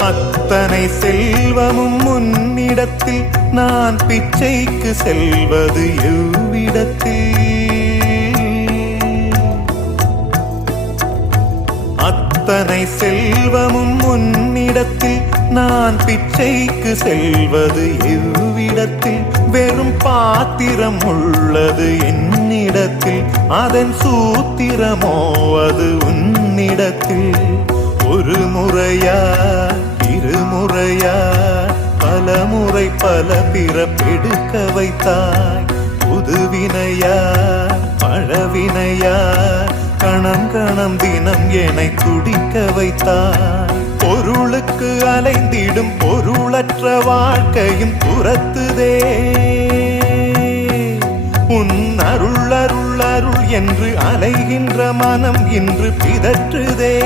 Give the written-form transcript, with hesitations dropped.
அத்தனை செல்வமும் உன்னிடத்தில் நான் பிச்சைக்கு செல்வது எவ்விடத்தில்? அத்தனை செல்வமும் உன்னிடத்தில் நான் பிச்சைக்கு செல்வது எவ்விடத்தில்? வெறும் பாத்திரம் உள்ளது என்னிடத்தில், அதன் சூத்திரமோ அது உன்னிடத்தில். ஒரு முறையா இருமுறையா பல முறை பல பிறப்பெடுக்க வைத்தாய். புதுவினையா பழவினையா கணம் கணம் தினம் என்னை துடிக்க வைத்தாய். பொருளுக்கு அலைந்திடும் பொருளற்ற வாழ்க்கையும் துரத்துதே. உன் அருள் அருள் அருள் என்று அலைகின்ற மனம் இன்று பிதற்றுதே.